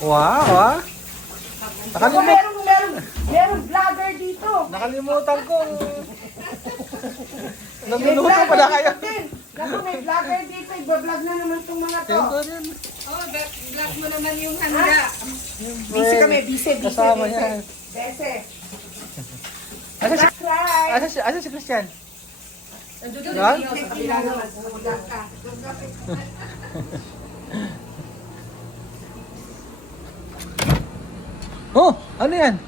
Wow, ah. Ako merong vlogger dito. Nakalimutan ko. Nagluluto pala kayo. Naku, may vlogger dito. Iba-vlog na naman itong mga to. Siyempre rin. Oh, vlog mo naman yung handa. Busy kami, busy. Kasama niya. Bese. Asa si, That's right. asa si Christian? Nandun Yan? yung Sa kabila naman. Vlog ka. Oh, ano yan?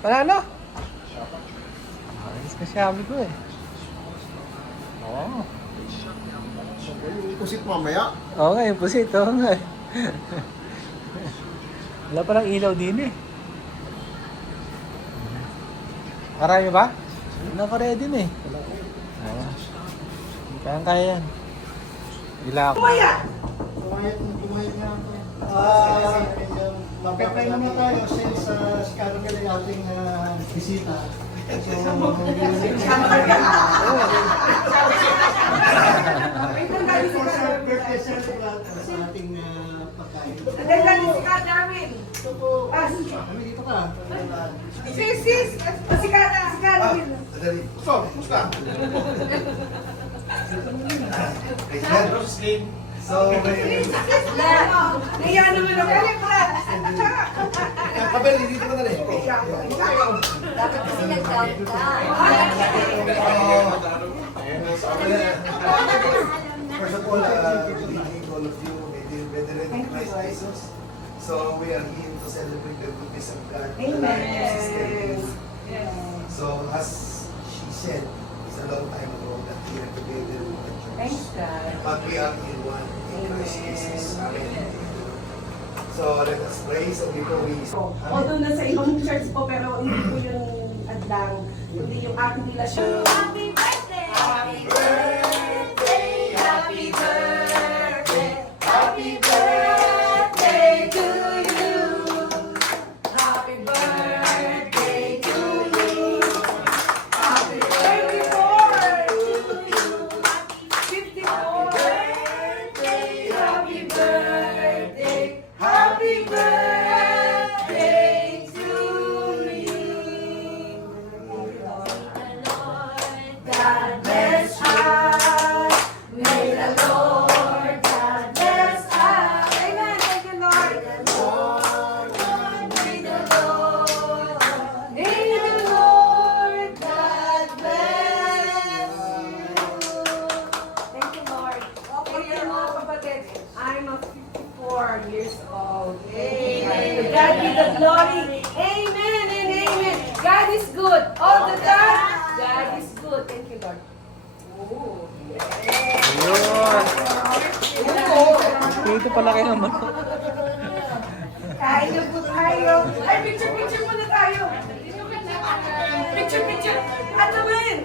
Panalo? Ayos na sabi ko eh. Oh. Pusit mamaya. Oo nga, yung pusit. Oo nga eh. Wala palang ilaw din eh. Marami ba? Naka-ready din eh. Oo. Kaya yan. Ila ako. Kumaya! Kumayat nga ako. Magpapay naman tayo since si Caramel ay ating bisita. So, birthday celebrant sa ating pagkain. Nagdali si Kadamil. Kami dito ka. Sis! Si Kadamil. So, musta? So, Naya naman ako. Kabel, dito ka na rin. Dapat kasi nag-count ka. First of all, greeting all of you, may dear brethren in Christ Jesus. So we are here to celebrate the goodness of God. Amen. So as she said, it's a long time ago that we are together with the Thanks, church. God. But we are in one in Christ Jesus. Amen. So let us pray. So before we... Although nasa ibang church po, pero hindi po yung adlang, kundi yung ating relasyon. Happy birthday! Happy birthday! Happy birthday! Happy birthday to you! Happy birthday to you! Happy birthday to you! 54 birthday! Happy birthday! Happy birthday to you! God bless us. May the Lord God bless us. Amen. Thank you, Lord. May the Lord, may the Lord, may the Lord God bless you. Thank you, Lord. Thank you, mga kapatid. I'm a 54 years old. Amen. To God be the glory. Amen and amen. God is good. All the time, God is good. Thank you, Lord. Yun. Dito pala kayo naman. Kain na po tayo. Ay, picture muna tayo. Picture. Ano man?